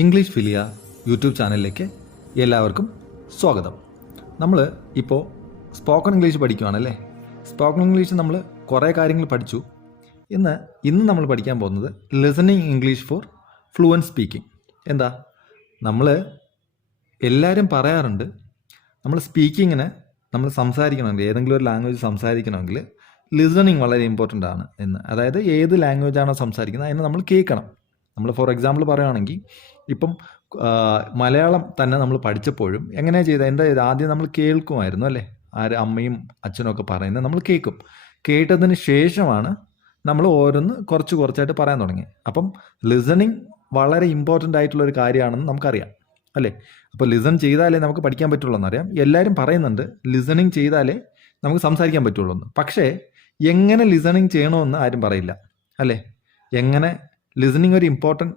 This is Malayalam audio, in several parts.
ഇംഗ്ലീഷ് ഫിലിയ യൂട്യൂബ് ചാനലിലേക്ക് എല്ലാവർക്കും സ്വാഗതം. നമ്മൾ ഇപ്പോൾ സ്പോക്കൺ ഇംഗ്ലീഷ് പഠിക്കുകയാണല്ലേ. സ്പോക്കൺ ഇംഗ്ലീഷ് നമ്മൾ കുറേ കാര്യങ്ങൾ പഠിച്ചു. ഇന്ന് നമ്മൾ പഠിക്കാൻ പോകുന്നത് listening English for fluent speaking. എന്താ, നമ്മൾ എല്ലാവരും പറയാറുണ്ട്, നമ്മൾ സ്പീക്കിങ്ങിന് നമ്മൾ സംസാരിക്കണമെങ്കിൽ, ഏതെങ്കിലും ഒരു ലാംഗ്വേജ് സംസാരിക്കണമെങ്കിൽ ലിസണിങ് വളരെ ഇമ്പോർട്ടൻ്റ് ആണ് എന്ന്. അതായത് ഏത് ലാംഗ്വേജാണോ സംസാരിക്കുന്നത് അതിനെ നമ്മൾ കേൾക്കണം. നമ്മൾ ഫോർ എക്സാമ്പിൾ പറയുകയാണെങ്കിൽ ഇപ്പം മലയാളം തന്നെ നമ്മൾ പഠിച്ചപ്പോഴും എങ്ങനെയാണ് ചെയ്തത്, എന്താ ചെയ്തത്, ആദ്യം നമ്മൾ കേൾക്കുമായിരുന്നു അല്ലേ, അമ്മയും അച്ഛനും ഒക്കെ പറയുന്നത് നമ്മൾ കേൾക്കും. കേട്ടതിന് ശേഷമാണ് നമ്മൾ ഓരോന്ന് കുറച്ചായിട്ട് പറയാൻ തുടങ്ങി. അപ്പം ലിസണിങ് വളരെ ഇമ്പോർട്ടൻ്റ് ആയിട്ടുള്ളൊരു കാര്യമാണെന്ന് നമുക്കറിയാം അല്ലേ. അപ്പോൾ ലിസൺ ചെയ്താലേ നമുക്ക് പഠിക്കാൻ പറ്റുള്ളൂ എന്നറിയാം. എല്ലാവരും പറയുന്നുണ്ട് ലിസണിങ് ചെയ്താലേ നമുക്ക് സംസാരിക്കാൻ പറ്റുള്ളൂ എന്ന്. പക്ഷേ എങ്ങനെ ലിസണിങ് ചെയ്യണമെന്ന് ആരും പറയില്ല അല്ലേ. എങ്ങനെ ലിസണിങ് ഒരു ഇമ്പോർട്ടൻറ്റ്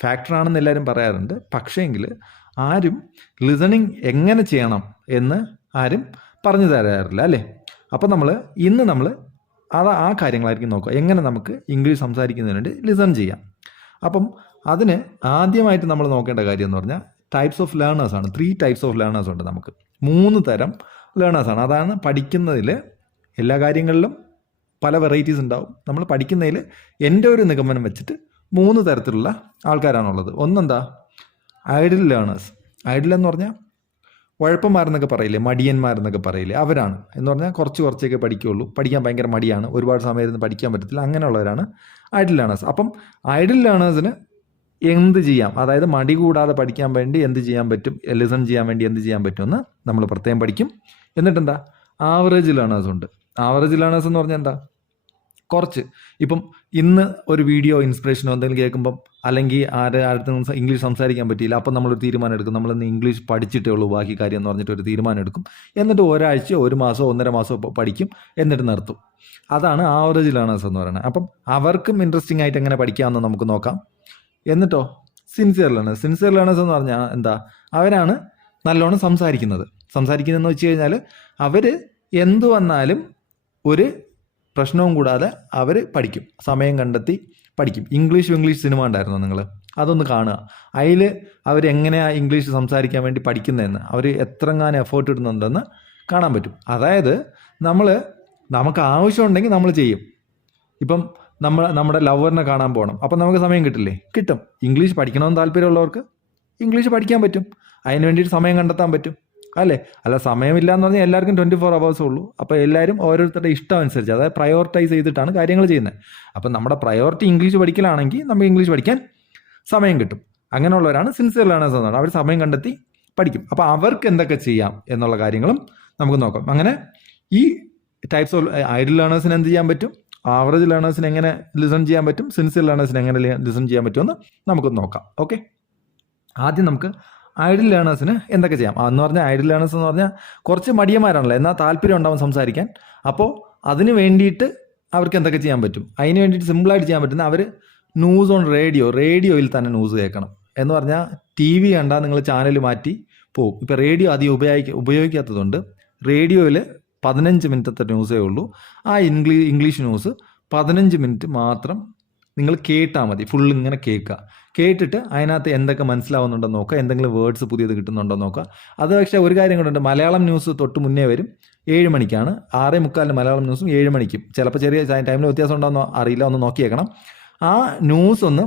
ഫാക്ടറാണെന്ന് എല്ലാവരും പറയാറുണ്ട്. പക്ഷേങ്കിൽ ആരും ലിസണിങ് എങ്ങനെ ചെയ്യണം എന്ന് ആരും പറഞ്ഞു തരാറില്ല അല്ലേ. അപ്പം ഇന്ന് നമ്മൾ ആ കാര്യങ്ങളായിരിക്കും നോക്കുക, എങ്ങനെ നമുക്ക് ഇംഗ്ലീഷ് സംസാരിക്കുന്നതിന് വേണ്ടി ലിസൺ ചെയ്യാം. അപ്പം അതിന് ആദ്യമായിട്ട് നമ്മൾ നോക്കേണ്ട കാര്യം എന്ന് പറഞ്ഞാൽ ടൈപ്സ് ഓഫ് ലേണേഴ്സാണ്. 3 ടൈപ്സ് ഓഫ് ലേണേഴ്സ് ഉണ്ട് നമുക്ക്. 3 തരം ലേണേഴ്സാണ്. അതാണ് പഠിക്കുന്നതിൽ എല്ലാ കാര്യങ്ങളിലും പല വെറൈറ്റീസ് ഉണ്ടാവും. നമ്മൾ പഠിക്കുന്നതിൽ എൻ്റെ ഒരു നിഗമനം വെച്ചിട്ട് 3 തരത്തിലുള്ള ആൾക്കാരാണുള്ളത്. ഒന്നെന്താ, ഐഡിൽ ലേണേഴ്സ്. ഐഡിൽ എന്ന് പറഞ്ഞാൽ ഉഴപ്പന്മാരെന്നൊക്കെ പറയില്ലേ, മടിയന്മാരെന്നൊക്കെ പറയില്ലേ, അവരാണ്. എന്ന് പറഞ്ഞാൽ കുറച്ചൊക്കെ പഠിക്കുകയുള്ളൂ, പഠിക്കാൻ ഭയങ്കര മടിയാണ്, ഒരുപാട് സമയം ഇരുന്ന് പഠിക്കാൻ പറ്റത്തില്ല, അങ്ങനെയുള്ളവരാണ് ഐഡിൽ ലേണേഴ്സ്. അപ്പം ഐഡിൽ ലേണേഴ്സിന് എന്ത് ചെയ്യാം, അതായത് മടി കൂടാതെ പഠിക്കാൻ വേണ്ടി എന്ത് ചെയ്യാൻ പറ്റും, ലിസൺ ചെയ്യാൻ വേണ്ടി എന്ത് ചെയ്യാൻ പറ്റുമെന്ന് നമ്മൾ പ്രത്യേകം പഠിക്കും. എന്നിട്ടെന്താ, ആവറേജ് ലേണേഴ്സ് ഉണ്ട്. ആവറേജ് ലേണേഴ്സ് എന്ന് പറഞ്ഞാൽ എന്താ, കുറച്ച് ഇപ്പം ഇന്ന് ഒരു വീഡിയോ ഇൻസ്പിറേഷനോ എന്തെങ്കിലും കേൾക്കുമ്പം, അല്ലെങ്കിൽ അടുത്ത് ഇംഗ്ലീഷ് സംസാരിക്കാൻ പറ്റിയില്ല, അപ്പം നമ്മളൊരു തീരുമാനം എടുക്കും, നമ്മളിന്ന് ഇംഗ്ലീഷ് പഠിച്ചിട്ടേ ഉള്ളൂ ബാക്കി കാര്യം എന്ന് പറഞ്ഞിട്ട് ഒരു തീരുമാനം എടുക്കും. എന്നിട്ട് ഒരാഴ്ചയോ 1 മാസമോ 1.5 മാസമോ പഠിക്കും, എന്നിട്ട് നിർത്തും. അതാണ് ആവറേജ് ലേണേഴ്സ് എന്ന് പറയുന്നത്. അപ്പം അവർക്കും ഇൻട്രസ്റ്റിംഗ് ആയിട്ട് എങ്ങനെ പഠിക്കാമെന്ന് നമുക്ക് നോക്കാം. എന്നിട്ടോ സിൻസിയർ ലേണേഴ്സ്. സിൻസിയർ ലേണേഴ്സ് എന്ന് പറഞ്ഞാൽ എന്താ, അവരാണ് നല്ലോണം സംസാരിക്കുന്നതെന്ന് വെച്ച് കഴിഞ്ഞാൽ അവർ എന്തു വന്നാലും ഒരു പ്രശ്നവും കൂടാതെ അവർ പഠിക്കും, സമയം കണ്ടെത്തി പഠിക്കും. ഇംഗ്ലീഷ് സിനിമ ഉണ്ടായിരുന്നു, നിങ്ങൾ അതൊന്ന് കാണുക. അതിൽ അവരെങ്ങനെയാണ് ഇംഗ്ലീഷ് സംസാരിക്കാൻ വേണ്ടി പഠിക്കുന്നതെന്ന്, അവർ എത്രങ്ങാനും എഫേർട്ട് ഇടുന്നുണ്ടെന്ന് കാണാൻ പറ്റും. അതായത് നമുക്ക് ആവശ്യമുണ്ടെങ്കിൽ നമ്മൾ ചെയ്യും. ഇപ്പം നമ്മുടെ ലവറിനെ കാണാൻ പോകണം, അപ്പം നമുക്ക് സമയം കിട്ടില്ലേ, കിട്ടും. ഇംഗ്ലീഷ് പഠിക്കണമെന്ന് താല്പര്യമുള്ളവർക്ക് ഇംഗ്ലീഷ് പഠിക്കാൻ പറ്റും, അതിന് വേണ്ടിയിട്ട് സമയം കണ്ടെത്താൻ പറ്റും അല്ലേ. അല്ല, സമയമില്ല എന്ന് പറഞ്ഞാൽ എല്ലാവർക്കും 24 hours ഉള്ളൂ. അപ്പോൾ എല്ലാവരും ഓരോരുത്തരുടെ ഇഷ്ടം അനുസരിച്ച്, അതായത് പ്രയോറിറ്റൈസ് ചെയ്തിട്ടാണ് കാര്യങ്ങൾ ചെയ്യുന്നത്. അപ്പം നമ്മുടെ പ്രയോറിറ്റി ഇംഗ്ലീഷ് പഠിക്കലാണെങ്കിൽ നമുക്ക് ഇംഗ്ലീഷ് പഠിക്കാൻ സമയം കിട്ടും. അങ്ങനെയുള്ളവരാണ് സിൻസിയർ ലേണേഴ്സ് എന്ന് പറഞ്ഞാൽ. അവർ സമയം കണ്ടെത്തി പഠിക്കും. അപ്പോൾ അവർക്ക് എന്തൊക്കെ ചെയ്യാം എന്നുള്ള കാര്യങ്ങളും നമുക്ക് നോക്കാം. അങ്ങനെ ഈ ടൈപ്സ് ഓഫ് ഐഡിൽ ലേണേഴ്സിന് എന്ത് ചെയ്യാൻ പറ്റും, ആവറേജ് ലേണേഴ്സിന് എങ്ങനെ ലിസൺ ചെയ്യാൻ പറ്റും, സിൻസിയർ ലേണേഴ്സിന് എങ്ങനെ ലിസൺ ചെയ്യാൻ പറ്റുമെന്ന് നമുക്കൊന്ന് നോക്കാം. ഓക്കെ, ആദ്യം നമുക്ക് ഐഡിൽ ലേണേഴ്സിന് എന്തൊക്കെ ചെയ്യാം എന്ന് പറഞ്ഞാൽ, ഐഡിൽ ലേണേഴ്സ് എന്ന് പറഞ്ഞാൽ കുറച്ച് മടിയന്മാരാണല്ലോ, എന്നാൽ താല്പര്യം ഉണ്ടാവും സംസാരിക്കാൻ. അപ്പോൾ അതിന് വേണ്ടിയിട്ട് അവർക്ക് എന്തൊക്കെ ചെയ്യാൻ പറ്റും, അതിന് വേണ്ടിയിട്ട് സിമ്പിളായിട്ട് ചെയ്യാൻ പറ്റുന്ന, അവർ ന്യൂസ് ഓൺ റേഡിയോയിൽ തന്നെ ന്യൂസ് കേൾക്കണം. എന്ന് പറഞ്ഞാൽ TV കണ്ടാൽ നിങ്ങൾ ചാനൽ മാറ്റി പോകും. ഇപ്പോൾ റേഡിയോ അധികം ഉപയോഗിക്കാത്തതുകൊണ്ട് റേഡിയോയിൽ 15 മിനിറ്റത്തെ ന്യൂസേ ഉള്ളൂ. ആ ഇംഗ്ലീഷ് ന്യൂസ് 15 മിനിറ്റ് മാത്രം നിങ്ങൾ കേട്ടാൽ മതി. ഫുള്ള് ഇങ്ങനെ കേട്ടിട്ട് അതിനകത്ത് എന്തൊക്കെ മനസ്സിലാവുന്നുണ്ടെന്ന് നോക്കുക, എന്തെങ്കിലും വേർഡ്സ് പുതിയത് കിട്ടുന്നുണ്ടോ നോക്കുക. അത് പക്ഷേ ഒരു കാര്യം കൊണ്ടുണ്ട്, മലയാളം ന്യൂസ് തൊട്ട് മുന്നേ വരും, 7 മണിക്കാണ്. 6:45 മലയാളം ന്യൂസും 7 മണിക്കും. ചിലപ്പോൾ ചെറിയ ടൈമിൽ വ്യത്യാസം ഉണ്ടോയെന്നോ അറിയില്ല, ഒന്ന് നോക്കിയേക്കണം. ആ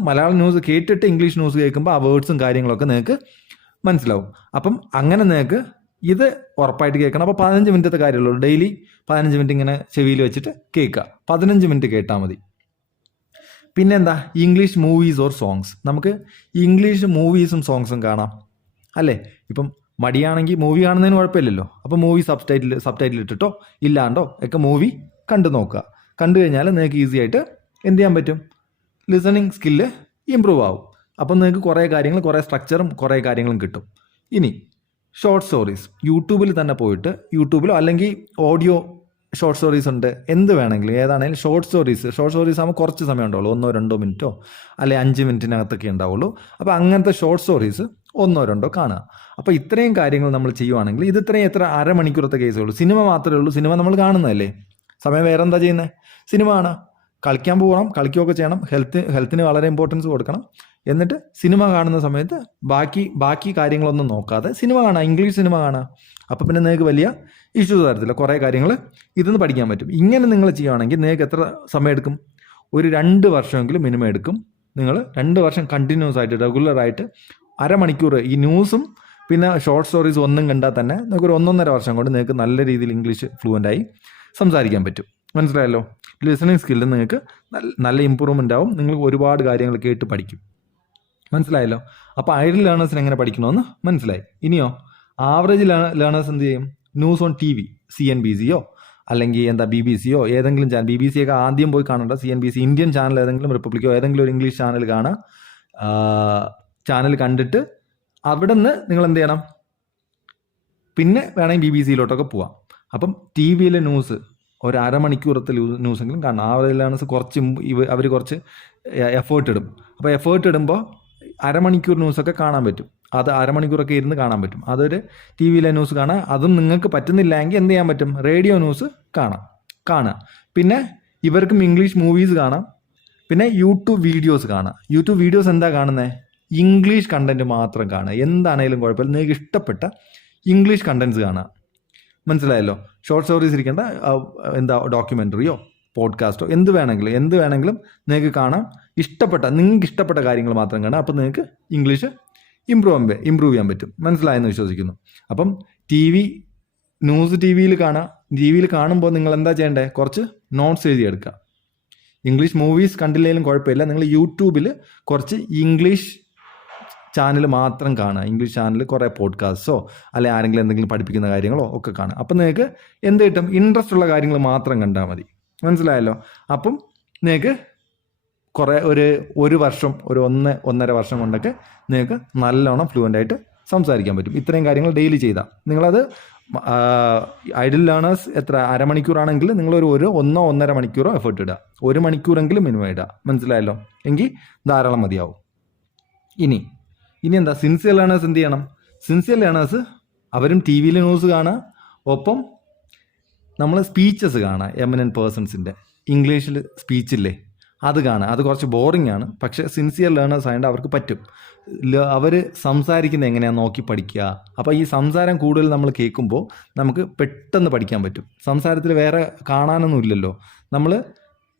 മലയാളം ന്യൂസ് കേട്ടിട്ട് ഇംഗ്ലീഷ് ന്യൂസ് കേൾക്കുമ്പോൾ ആ വേർഡ്സും കാര്യങ്ങളൊക്കെ നിങ്ങൾക്ക് മനസ്സിലാവും. അപ്പം അങ്ങനെ നിങ്ങൾക്ക് ഇത് ഉറപ്പായിട്ട് കേൾക്കണം. അപ്പോൾ 15 മിനിറ്റത്തെ കാര്യമുള്ളൂ. ഡെയിലി 15 മിനിറ്റ് ഇങ്ങനെ ചെവിയിൽ വെച്ചിട്ട് കേൾക്കുക. 15 മിനിറ്റ് കേട്ടാൽ മതി. പിന്നെന്താ, ഇംഗ്ലീഷ് മൂവീസ് ഓർ സോങ്സ്. നമുക്ക് ഇംഗ്ലീഷ് മൂവീസും സോങ്സും കാണാം അല്ലേ. ഇപ്പം മടിയാണെങ്കിൽ മൂവി കാണുന്നതിന് കുഴപ്പമില്ലല്ലോ. അപ്പോൾ മൂവി സബ്ടൈറ്റിൽ ഇട്ടിട്ടോ ഇല്ലാണ്ടോ ഒക്കെ മൂവി കണ്ടു നോക്കുക. കണ്ടു കഴിഞ്ഞാൽ നിങ്ങൾക്ക് ഈസി ആയിട്ട് എന്ത് ചെയ്യാൻ പറ്റും, ലിസണിങ് സ്കില്ല് ഇമ്പ്രൂവ് ആവും. അപ്പം നിങ്ങൾക്ക് കുറേ സ്ട്രക്ചറും കുറേ കാര്യങ്ങളും കിട്ടും. ഇനി ഷോർട്ട് സ്റ്റോറീസ്. യൂട്യൂബിൽ തന്നെ പോയിട്ട്, യൂട്യൂബിലോ അല്ലെങ്കിൽ ഓഡിയോ ഷോർട്ട് സ്റ്റോറീസ് ഉണ്ട്, എന്ത് വേണമെങ്കിലും, ഏതാണെങ്കിലും ഷോർട്ട് സ്റ്റോറീസ് ആകുമ്പോൾ കുറച്ച് സമയം ഉണ്ടാവുള്ളൂ, 1-2 മിനിറ്റോ അല്ലെങ്കിൽ 5 മിനിറ്റിനകത്തൊക്കെ ഉണ്ടാവുള്ളൂ. അപ്പോൾ അങ്ങനത്തെ ഷോർട്ട് സ്റ്റോറീസ് 1-2 കാണുക. അപ്പോൾ ഇത്രയും കാര്യങ്ങൾ നമ്മൾ ചെയ്യുവാണെങ്കിൽ ഇത് എത്ര അരമണിക്കൂറത്തെ കേസേ ഉള്ളൂ. സിനിമ മാത്രമേ ഉള്ളൂ, സിനിമ നമ്മൾ കാണുന്നതല്ലേ, സമയം വേറെ എന്താ ചെയ്യുന്നത്, സിനിമ കാണാം. കളിക്കാൻ പോകണം, കളിക്കുകയൊക്കെ ചെയ്യണം, ഹെൽത്തിന് വളരെ ഇമ്പോർട്ടൻസ് കൊടുക്കണം. എന്നിട്ട് സിനിമ കാണുന്ന സമയത്ത് ബാക്കി കാര്യങ്ങളൊന്നും നോക്കാതെ സിനിമ കാണാം, ഇംഗ്ലീഷ് സിനിമ കാണാം. അപ്പോൾ പിന്നെ നിങ്ങൾക്ക് വലിയ ഇഷ്യൂസ് വരത്തില്ല, കുറേ കാര്യങ്ങൾ ഇതിന്ന് പഠിക്കാൻ പറ്റും. ഇങ്ങനെ നിങ്ങൾ ചെയ്യുകയാണെങ്കിൽ നിങ്ങൾക്ക് എത്ര സമയം എടുക്കും? ഒരു 2 വർഷമെങ്കിലും മിനിമം എടുക്കും. നിങ്ങൾ 2 വർഷം കണ്ടിന്യൂസ് ആയിട്ട് റെഗുലറായിട്ട് അരമണിക്കൂർ ഈ ന്യൂസും പിന്നെ ഷോർട്ട് സ്റ്റോറീസ് ഒന്നും കണ്ടാൽ തന്നെ നിങ്ങൾക്ക് ഒരു 1.5 വർഷം കൊണ്ട് നിങ്ങൾക്ക് നല്ല രീതിയിൽ ഇംഗ്ലീഷ് ഫ്ലുവൻ്റായി സംസാരിക്കാൻ പറ്റും. മനസ്സിലായല്ലോ? ലിസണിങ് സ്കില്ലിൽ നിങ്ങൾക്ക് നല്ല ഇമ്പ്രൂവ്മെൻ്റ് ആവും. നിങ്ങൾ ഒരുപാട് കാര്യങ്ങൾ കേട്ട് പഠിക്കും. മനസ്സിലായല്ലോ? അപ്പോൾ ഐഡിൽ ലേണേഴ്സിന് എങ്ങനെ പഠിക്കണമെന്ന് മനസ്സിലായി. ഇനിയോ ആവറേജ് ലേണേഴ്സ് എന്ത് ചെയ്യും? ന്യൂസ് ഓൺ TV, CNBCയോ അല്ലെങ്കിൽ BBC ഏതെങ്കിലും ചാനൽ, BBC ഒക്കെ ആദ്യം പോയി കാണണ്ട. CNBC ഇന്ത്യൻ ചാനൽ ഏതെങ്കിലും, റിപ്പബ്ലിക്കോ ഏതെങ്കിലും ഒരു ഇംഗ്ലീഷ് ചാനൽ കാണാം. ചാനൽ കണ്ടിട്ട് അവിടെ നിന്ന് നിങ്ങൾ എന്ത് ചെയ്യണം? പിന്നെ വേണമെങ്കിൽ BBC പോവാം. അപ്പം TV ന്യൂസ് ഒരു അരമണിക്കൂറത്തെ ന്യൂസെങ്കിലും കാണണം. ആവറേജ് ലേണേഴ്സ് അവർ കുറച്ച് എഫേർട്ട് ഇടും. അപ്പോൾ എഫേർട്ട് ഇടുമ്പോൾ അരമണിക്കൂർ ന്യൂസൊക്കെ കാണാൻ പറ്റും. അത് അരമണിക്കൂറൊക്കെ ഇരുന്ന് കാണാൻ പറ്റും. അതൊരു TV ന്യൂസ് കാണാം. അതും നിങ്ങൾക്ക് പറ്റുന്നില്ലെങ്കിൽ എന്ത് ചെയ്യാൻ പറ്റും? റേഡിയോ ന്യൂസ് കാണാം. പിന്നെ ഇവർക്കും ഇംഗ്ലീഷ് മൂവീസ് കാണാം. പിന്നെ യൂട്യൂബ് വീഡിയോസ് കാണാം. യൂട്യൂബ് വീഡിയോസ് എന്താ കാണുന്നത്? ഇംഗ്ലീഷ് കണ്ടൻറ്റ് മാത്രം കാണുക. എന്താണേലും കുഴപ്പമില്ല, നിങ്ങൾക്ക് ഇഷ്ടപ്പെട്ട ഇംഗ്ലീഷ് കണ്ടൻറ്റ്സ് കാണാം. മനസ്സിലായല്ലോ? ഷോർട്ട് സ്റ്റോറീസ് ഇരിക്കേണ്ട, ഡോക്യുമെൻ്ററിയോ പോഡ്കാസ്റ്റോ എന്ത് വേണമെങ്കിലും നിങ്ങൾക്ക് കാണാം. നിങ്ങൾക്ക് ഇഷ്ടപ്പെട്ട കാര്യങ്ങൾ മാത്രം കാണാം. അപ്പോൾ നിങ്ങൾക്ക് ഇംഗ്ലീഷ് ഇമ്പ്രൂവ് ചെയ്യാൻ പറ്റും. മനസ്സിലായെന്ന് വിശ്വസിക്കുന്നു. അപ്പം ന്യൂസ് ടിവിയിൽ കാണുമ്പോൾ നിങ്ങൾ എന്താ ചെയ്യേണ്ടത്? കുറച്ച് നോട്ട്സ് എഴുതിയെടുക്കുക. ഇംഗ്ലീഷ് മൂവീസ് കണ്ടില്ലെങ്കിലും കുഴപ്പമില്ല, നിങ്ങൾ യൂട്യൂബിൽ കുറച്ച് ഇംഗ്ലീഷ് ചാനൽ മാത്രം കാണുക. ഇംഗ്ലീഷ് ചാനൽ കുറേ പോഡ്കാസ്റ്റോ അല്ലെങ്കിൽ ആരെങ്കിലും എന്തെങ്കിലും പഠിപ്പിക്കുന്ന കാര്യങ്ങളോ ഒക്കെ കാണുക. അപ്പം നിങ്ങൾക്ക് എന്ത് കിട്ടും? ഇൻട്രസ്റ്റ് ഉള്ള കാര്യങ്ങൾ മാത്രം കണ്ടാൽ മതി. മനസ്സിലായല്ലോ? അപ്പം നിങ്ങൾക്ക് കുറേ ഒരു വർഷം, 1.5 വർഷം കൊണ്ടൊക്കെ നിങ്ങൾക്ക് നല്ലോണം ഫ്ലുവൻ്റായിട്ട് സംസാരിക്കാൻ പറ്റും. ഇത്രയും കാര്യങ്ങൾ ഡെയിലി ചെയ്താൽ. നിങ്ങളത് ഐഡിൽ ലേണേഴ്സ് എത്ര അരമണിക്കൂറാണെങ്കിൽ നിങ്ങളൊരു 1.5 മണിക്കൂറോ എഫേർട്ട് ഇടുക. 1 മണിക്കൂറെങ്കിലും മിനിമം ഇടുക. മനസ്സിലായല്ലോ? എങ്കിൽ ധാരാളം മതിയാവും. ഇനി എന്താ? സിൻസിയർ ലേണേഴ്സ് എന്ത് ചെയ്യണം? സിൻസിയർ ലേണേഴ്സ് അവരും TV ന്യൂസ് കാണുക, ഒപ്പം നമ്മൾ സ്പീച്ചസ് കാണുക. എമിനൻറ്റ് പേഴ്സൺസിൻ്റെ ഇംഗ്ലീഷിൽ സ്പീച്ചില്ലേ, അത് കാണുക. അത് കുറച്ച് ബോറിംഗ് ആണ്, പക്ഷേ സിൻസിയർ ലേണേഴ്സ് ആയതുകൊണ്ട് അവർക്ക് പറ്റും. അവർ സംസാരിക്കുന്നത് എങ്ങനെയാണെന്ന് നോക്കി പഠിക്കുക. അപ്പോൾ ഈ സംസാരം കൂടുതൽ നമ്മൾ കേൾക്കുമ്പോൾ നമുക്ക് പെട്ടെന്ന് പഠിക്കാൻ പറ്റും. സംസാരത്തിൽ വേറെ കാണാനൊന്നും ഇല്ലല്ലോ. നമ്മൾ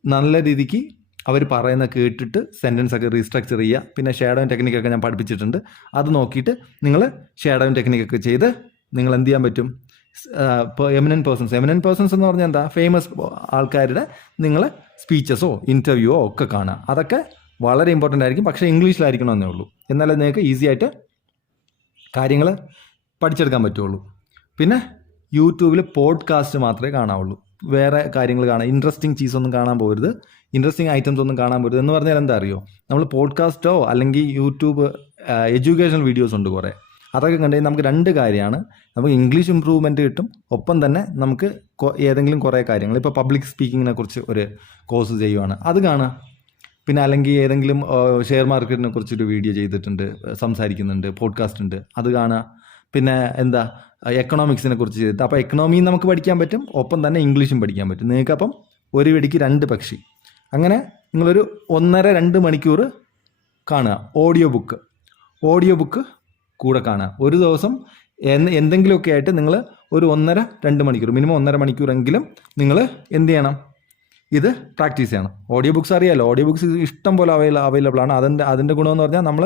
നല്ല രീതിക്ക് അവർ പറയുന്ന കേട്ടിട്ട് സെൻറ്റൻസ് ഒക്കെ റീസ്ട്രക്ചർ ചെയ്യുക. പിന്നെ ഷാഡോയിങ് ടെക്നിക്കൊക്കെ ഞാൻ പഠിപ്പിച്ചിട്ടുണ്ട്. അത് നോക്കിയിട്ട് നിങ്ങൾ ഷാഡോയിങ് ടെക്നിക്കൊക്കെ ചെയ്ത് നിങ്ങൾ എന്ത് ചെയ്യാൻ പറ്റും? ഇപ്പോൾ എമിനൻറ്റ് പേഴ്സൺസ് എന്ന് പറഞ്ഞാൽ എന്താ? ഫേമസ് ആൾക്കാരുടെ നിങ്ങൾ സ്പീച്ചസോ ഇൻ്റർവ്യൂവോ ഒക്കെ കാണുക. അതൊക്കെ വളരെ ഇമ്പോർട്ടൻ്റ് ആയിരിക്കും. പക്ഷേ ഇംഗ്ലീഷിലായിരിക്കണമെന്നേ ഉള്ളൂ. എന്നാലേ നിങ്ങൾക്ക് ഈസി ആയിട്ട് കാര്യങ്ങൾ പഠിച്ചെടുക്കാൻ പറ്റുള്ളൂ. പിന്നെ യൂട്യൂബിൽ പോഡ്കാസ്റ്റ് മാത്രമേ കാണാവുള്ളൂ. വേറെ കാര്യങ്ങൾ കാണാം. ഇൻട്രസ്റ്റിംഗ് ചീസൊന്നും കാണാൻ പോകരുത്. ഇൻട്രസ്റ്റിംഗ് ഐറ്റംസ് ഒന്നും കാണാൻ പോകരുത്. എന്ന് പറഞ്ഞാൽ എന്താ അറിയോ? നമ്മൾ പോഡ്കാസ്റ്റോ അല്ലെങ്കിൽ യൂട്യൂബ് എഡ്യൂക്കേഷണൽ വീഡിയോസ് ഉണ്ട് കുറേ. അതൊക്കെ കണ്ടുകഴിഞ്ഞാൽ നമുക്ക് 2 കാര്യമാണ്. നമുക്ക് ഇംഗ്ലീഷ് ഇമ്പ്രൂവ്മെൻറ്റ് കിട്ടും, ഒപ്പം തന്നെ നമുക്ക് ഏതെങ്കിലും കുറേ കാര്യങ്ങൾ, ഇപ്പോൾ പബ്ലിക് സ്പീക്കിങ്ങിനെ കുറിച്ച് ഒരു കോഴ്സ് ചെയ്യുവാണ്, അത് കാണുക. പിന്നെ അല്ലെങ്കിൽ ഏതെങ്കിലും ഷെയർ മാർക്കറ്റിനെ കുറിച്ചൊരു വീഡിയോ ചെയ്തിട്ടുണ്ട്, സംസാരിക്കുന്നുണ്ട്, പോഡ്കാസ്റ്റ് ഉണ്ട്, അത് കാണുക. പിന്നെ എക്കണോമിക്സിനെ കുറിച്ച് ചെയ്തിട്ട്, അപ്പോൾ എക്കണോമിയും നമുക്ക് പഠിക്കാൻ പറ്റും, ഒപ്പം തന്നെ ഇംഗ്ലീഷും പഠിക്കാൻ പറ്റും. നിങ്ങൾക്കപ്പം ഒരു വെടിക്ക് 2 പക്ഷി. അങ്ങനെ നിങ്ങളൊരു 1.5-2 മണിക്കൂർ കാണുക. ഓഡിയോ ബുക്ക് കൂടെ കാണുക. ഒരു ദിവസം എന്തെങ്കിലുമൊക്കെ ആയിട്ട് നിങ്ങൾ ഒരു 1.5-2 മണിക്കൂർ, മിനിമം 1.5 മണിക്കൂറെങ്കിലും നിങ്ങൾ എന്ത് ചെയ്യണം? ഇത് പ്രാക്ടീസ് ചെയ്യണം. ഓഡിയോ ബുക്സ് അറിയാമല്ലോ, ഓഡിയോ ബുക്സ് ഇഷ്ടം പോലെ അവൈലബിൾ ആണ്. അതിൻ്റെ ഗുണമെന്ന് പറഞ്ഞാൽ നമ്മൾ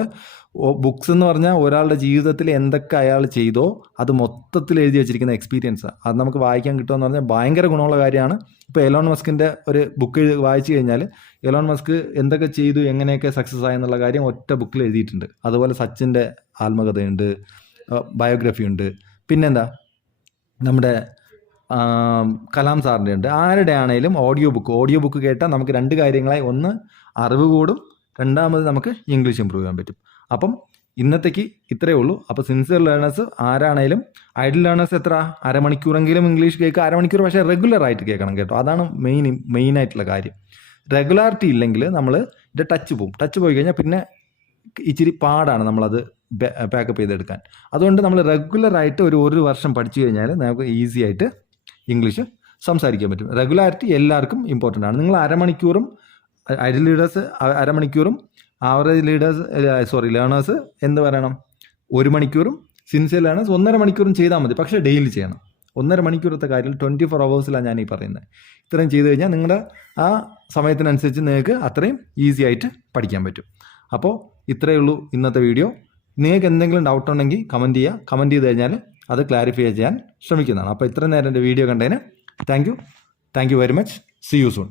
ബുക്സ് എന്ന് പറഞ്ഞാൽ ഒരാളുടെ ജീവിതത്തിൽ എന്തൊക്കെ അയാൾ ചെയ്തോ അത് മൊത്തത്തിൽ എഴുതി വെച്ചിരിക്കുന്ന എക്സ്പീരിയൻസ്, അത് നമുക്ക് വായിക്കാൻ കിട്ടുമെന്ന് പറഞ്ഞാൽ ഭയങ്കര ഗുണമുള്ള കാര്യമാണ്. ഇപ്പോൾ എലോൺ മസ്കിൻ്റെ ഒരു ബുക്ക് വായിച്ചു കഴിഞ്ഞാൽ എലോൺ മസ്ക് എന്തൊക്കെ ചെയ്തു, എങ്ങനെയൊക്കെ സക്സസ് ആയെന്നുള്ള കാര്യം ഒറ്റ ബുക്കിൽ എഴുതിയിട്ടുണ്ട്. അതുപോലെ സച്ചിൻ്റെ ആത്മകഥയുണ്ട്, ബയോഗ്രഫി ഉണ്ട്. പിന്നെന്താ നമ്മുടെ കലാം സാറിൻ്റെ ഉണ്ട്. ആരുടെ ആണെങ്കിലും ഓഡിയോ ബുക്ക് കേട്ടാൽ നമുക്ക് 2 കാര്യങ്ങളായി. ഒന്ന്, അറിവ് കൂടും. 2ാമത് നമുക്ക് ഇംഗ്ലീഷ് ഇമ്പ്രൂവ് ചെയ്യാൻ പറ്റും. അപ്പം ഇന്നത്തേക്ക് ഇത്രയേ ഉള്ളൂ. അപ്പോൾ സിൻസിയർ ലേണേഴ്സ് ആരാണേലും, ഐഡിൽ ലേണേഴ്സ് എത്ര അരമണിക്കൂറെങ്കിലും ഇംഗ്ലീഷ് കേൾക്കുക. അരമണിക്കൂർ പക്ഷേ റെഗുലറായിട്ട് കേൾക്കണം കേട്ടോ. അതാണ് മെയിനായിട്ടുള്ള കാര്യം. റെഗുലാരിറ്റി ഇല്ലെങ്കിൽ നമ്മൾ ടച്ച് പോയി കഴിഞ്ഞാൽ പിന്നെ ഇച്ചിരി പാടാണ് നമ്മളത് പാക്കപ്പ് ചെയ്തെടുക്കാൻ. അതുകൊണ്ട് നമ്മൾ റെഗുലറായിട്ട് ഒരു വർഷം പഠിച്ചു കഴിഞ്ഞാൽ നമുക്ക് ഈസി ആയിട്ട് ഇംഗ്ലീഷ് സംസാരിക്കാൻ പറ്റും. റെഗുലാരിറ്റി എല്ലാവർക്കും ഇമ്പോർട്ടൻ്റ് ആണ്. നിങ്ങൾ അരമണിക്കൂറും ഐഡിയൽ ലീഡേഴ്സ് അരമണിക്കൂറും ലേണേഴ്സ് എന്ത് പറയണം 1 മണിക്കൂറും, സിൻസിയർ ലേണേഴ്സ് 1.5 മണിക്കൂറും ചെയ്താൽ മതി. പക്ഷേ ഡെയിലി ചെയ്യണം. 1.5 മണിക്കൂറത്തെ കാര്യം 24 hours ഞാൻ ഈ പറയുന്നത്. ഇത്രയും ചെയ്ത് കഴിഞ്ഞാൽ നിങ്ങളുടെ ആ സമയത്തിനനുസരിച്ച് നിങ്ങൾക്ക് അത്രയും ഈസി ആയിട്ട് പഠിക്കാൻ പറ്റും. അപ്പോൾ ഇത്രയേ ഉള്ളൂ ഇന്നത്തെ വീഡിയോ. നിങ്ങൾക്ക് എന്തെങ്കിലും ഡൗട്ട് ഉണ്ടെങ്കിൽ കമൻറ്റ് ചെയ്യുക. കമൻറ്റ് ചെയ്ത് കഴിഞ്ഞാൽ അത് ക്ലാരിഫൈ ചെയ്യാൻ ശ്രമിക്കുന്നതാണ്. അപ്പോൾ ഇത്രയും നേരം എൻ്റെ വീഡിയോ കണ്ടതിന് thank you very much. See you soon.